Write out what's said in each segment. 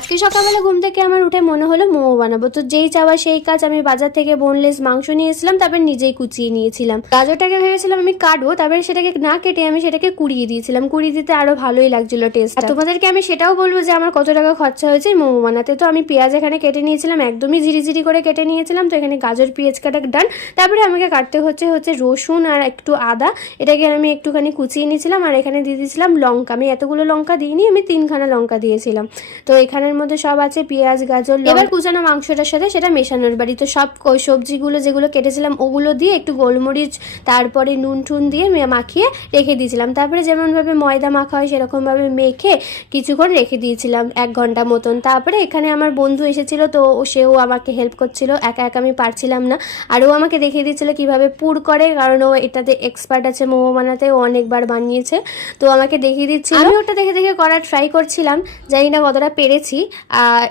আজকে সকালবেলা ঘুম থেকে আমার উঠে মনে হলো মোমো বানাবো, তো যেই চাওয়া সেই কাজ। আমি বাজার থেকে বোনলেস মাংস নিয়েছিলাম, তারপর নিজেই কুচিয়ে নিয়েছিলাম। গাজরটাকে ভেবেছিলাম আমি কাটবো, তারপরে সেটাকে না কেটে আমি সেটাকে কুড়িয়ে দিয়েছিলাম। কুড়িয়ে দিতে আরো ভালোই লাগছিল টেস্ট। আর তোমাদেরকে আমি সেটাও বলবো যে আমার কত টাকা খরচা হয়েছে মোমো বানাতে। তো আমি পেঁয়াজ এখানে কেটে নিয়েছিলাম, একদমই ঝিরিঝিরি করে কেটে নিয়েছিলাম। তো এখানে গাজর পেঁয়াজ কাটা ডান। তারপরে আমাকে কাটতে হচ্ছে রসুন আর একটু আদা, এটাকে আমি একটুখানি কুচিয়ে নিয়েছিলাম। আর এখানে দিয়ে দিয়েছিলাম লঙ্কা। আমি এতগুলো লঙ্কা দিইনি, আমি 3খানা লঙ্কা দিয়েছিলাম। তো এখানের মধ্যে সব আছে পেঁয়াজ গাজর। এবার কুচানো মাংসটার সাথে সেটা মেশানোর বাড়ি। তো সব সবজিগুলো যেগুলো কেটেছিলাম ওগুলো দিয়ে একটু গোলমরিচ, তারপরে নুন টুন দিয়ে মাখিয়ে রেখে দিয়েছিলাম। তারপরে যেমনভাবে ময়দা মাখা হয় সেরকমভাবে মেখে কিছুক্ষণ রেখে দিয়েছিলাম, 1 ঘন্টা মতন। তারপরে এখানে আমার বন্ধু এসেছিল, তো সেও আমাকে হেল্প করছিল, একা একা আমি পারছিলাম না। আর ও আমাকে দেখিয়ে দিচ্ছিল কিভাবে পুর করে, কারণ ও এটাতে এক্সপার্ট আছে মোমো বানাতে, ও অনেকবার বানিয়েছে। তো আমাকে দেখিয়ে দিচ্ছিল, আমি ওটা দেখে দেখে করার ট্রাই করছিলাম, জানি না কতটা পেরেছি।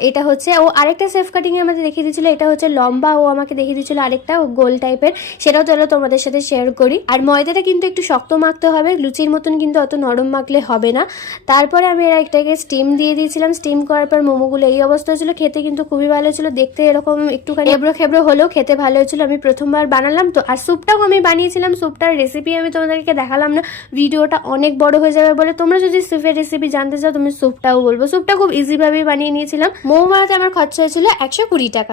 এটা হচ্ছে ও আরেকটা সেফ কাটিংয়ে আমাদের দেখিয়ে দিচ্ছিল, এটা হচ্ছে লম্বা। ও আমাকে দেখিয়ে দিচ্ছিল আরেকটা গোল টাইপের, সেটাও চলো তোমাদের সাথে শেয়ার করি। আর ময়দাটা কিন্তু একটু শক্ত মাখতে হবে, লুচির মতন কিন্তু অত নরম মাখলে হবে না। তারপরে আমি এটাকে স্টিম দিয়ে দিয়েছিলাম। স্টিম করার পর মোমোগুলো এই অবস্থা হয়েছিল। খেতে কিন্তু খুবই ভালো হয়েছিল, দেখতে এরকম একটুখানি এবড়ো খেবড়ো হলেও খেতে ভালো হয়েছিল। আমি প্রথমবার বানালাম তো। আর স্যুপটাও আমি বানিয়েছিলাম, স্যুপটার রেসিপি আমি তোমাদেরকে দেখালাম না, ভিডিওটা অনেক বড় হয়ে যাবে বলে। তোমরা যদি স্যুপের রেসিপি জানতে চাও তুমি স্যুপটাও বলবো। স্যুপটা খুব ইজিভাবেই বানিয়ে নিয়েছিলাম। মোমো বানাতে আমার খরচা হয়েছিল 120 টাকা।